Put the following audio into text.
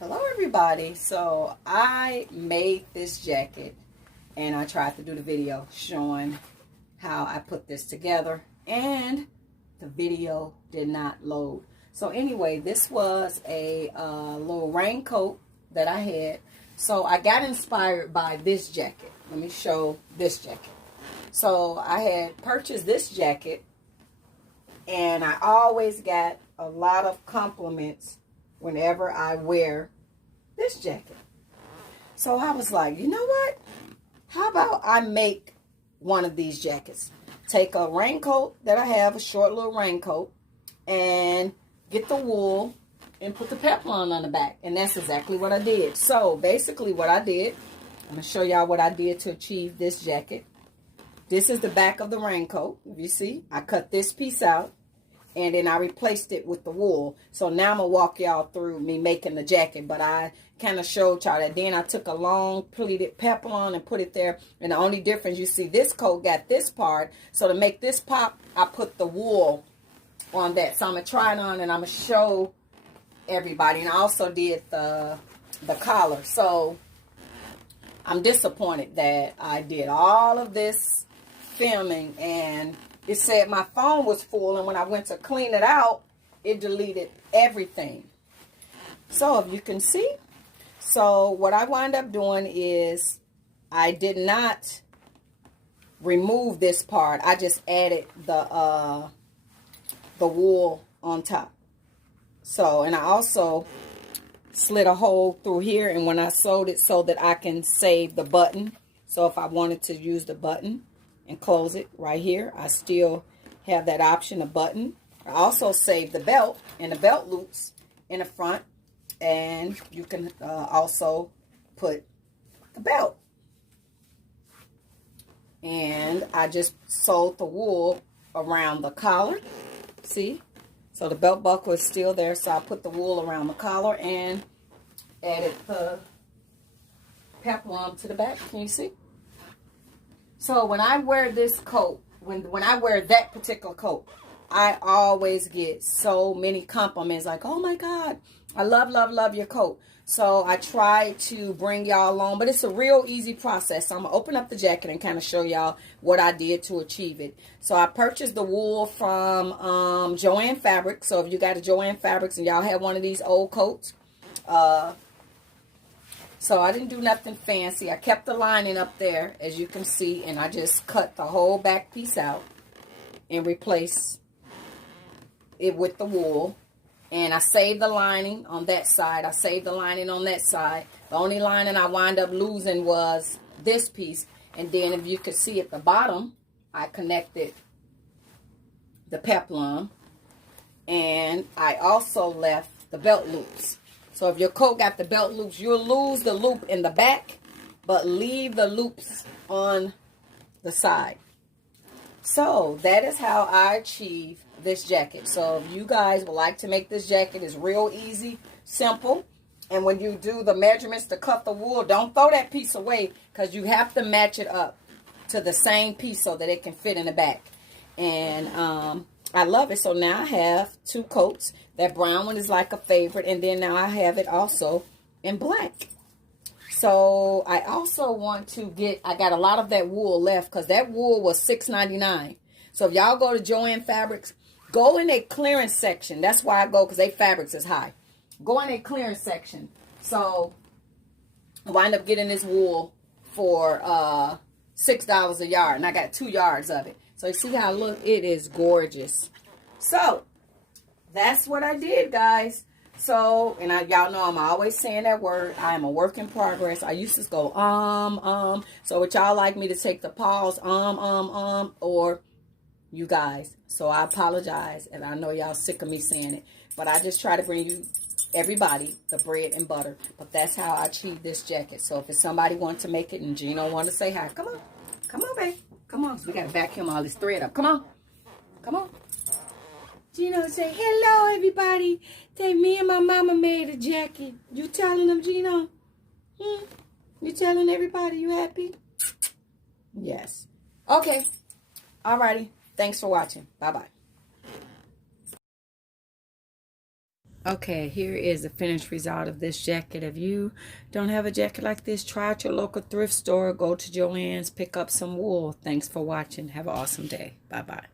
Hello everybody. So I made this jacket and I tried to do the video showing how I put this together and the video did not load. So anyway, this was a little raincoat that I had. So I got inspired by this jacket. Let me show this jacket. So I had purchased this jacket and I always got a lot of compliments whenever I wear this jacket. So I was like, you know what? How about I make one of these jackets? Take a raincoat that I have, a short little raincoat, and get the wool and put the peplum on the back. And that's exactly what I did. So basically what I did, I'm going to show y'all what I did to achieve this jacket. This is the back of the raincoat. If you see, I cut this piece out. And then I replaced it with the wool. So now I'm going to walk y'all through me making the jacket. But I kind of showed y'all that. Then I took a long pleated peplum and put it there. And the only difference, you see, this coat got this part. So to make this pop, I put the wool on that. So I'm going to try it on and I'm going to show everybody. And I also did the collar. So I'm disappointed that I did all of this filming and it said my phone was full, and when I went to clean it out, it deleted everything. So if you can see, so what I wound up doing is I did not remove this part. I just added the wool on top. So, and I also slit a hole through here, and when I sewed it so that I can save the button. So if I wanted to use the button and close it right here, I still have that option, a button. I also save the belt and the belt loops in the front, and you can also put the belt. And I just sewed the wool around the collar, see? So the belt buckle is still there, so I put the wool around the collar and added the peplum to the back. Can you see? So when I wear this coat, when I wear that particular coat, I always get so many compliments like, oh my God, I love, love, love your coat. So I try to bring y'all along, but it's a real easy process. So I'm going to open up the jacket and kind of show y'all what I did to achieve it. So I purchased the wool from Joann Fabrics. So if you got a Joann Fabrics and y'all have one of these old coats, so I didn't do nothing fancy. I kept the lining up there, as you can see, and I just cut the whole back piece out and replaced it with the wool. And I saved the lining on that side. I saved the lining on that side. The only lining I wound up losing was this piece. And then if you could see at the bottom, I connected the peplum. And I also left the belt loops. So if your coat got the belt loops, you'll lose the loop in the back, but leave the loops on the side. So that is how I achieve this jacket. So if you guys would like to make this jacket, it's real easy, simple. And when you do the measurements to cut the wool, don't throw that piece away because you have to match it up to the same piece so that it can fit in the back. And I love it. So now I have two coats. That brown one is like a favorite. And then now I have it also in black. So I also want to get, I got a lot of that wool left because that wool was $6.99. So if y'all go to Joann Fabrics, go in a clearance section. That's why I go, because they fabrics is high. Go in a clearance section. So I wind up getting this wool for $6 a yard. And I got 2 yards of it. So you see how it looks? It is gorgeous. So that's what I did, guys. So, and y'all know I'm always saying that word. I am a work in progress. I used to go, So would y'all like me to take the pause, or you guys? So I apologize, and I know y'all sick of me saying it. But I just try to bring you, everybody, the bread and butter. But that's how I achieved this jacket. So if it's somebody want to make it and Gino want to say hi, come on. Come on, babe. Come on. So we got to vacuum all this thread up. Come on. Come on. Gino say, hello, everybody. Me and my mama made a jacket. You telling them, Gino? You telling everybody you happy? Yes. Okay. Alrighty. Thanks for watching. Bye-bye. Okay, here is the finished result of this jacket. If you don't have a jacket like this, try out your local thrift store. Go to Joann's, pick up some wool. Thanks for watching. Have an awesome day. Bye-bye.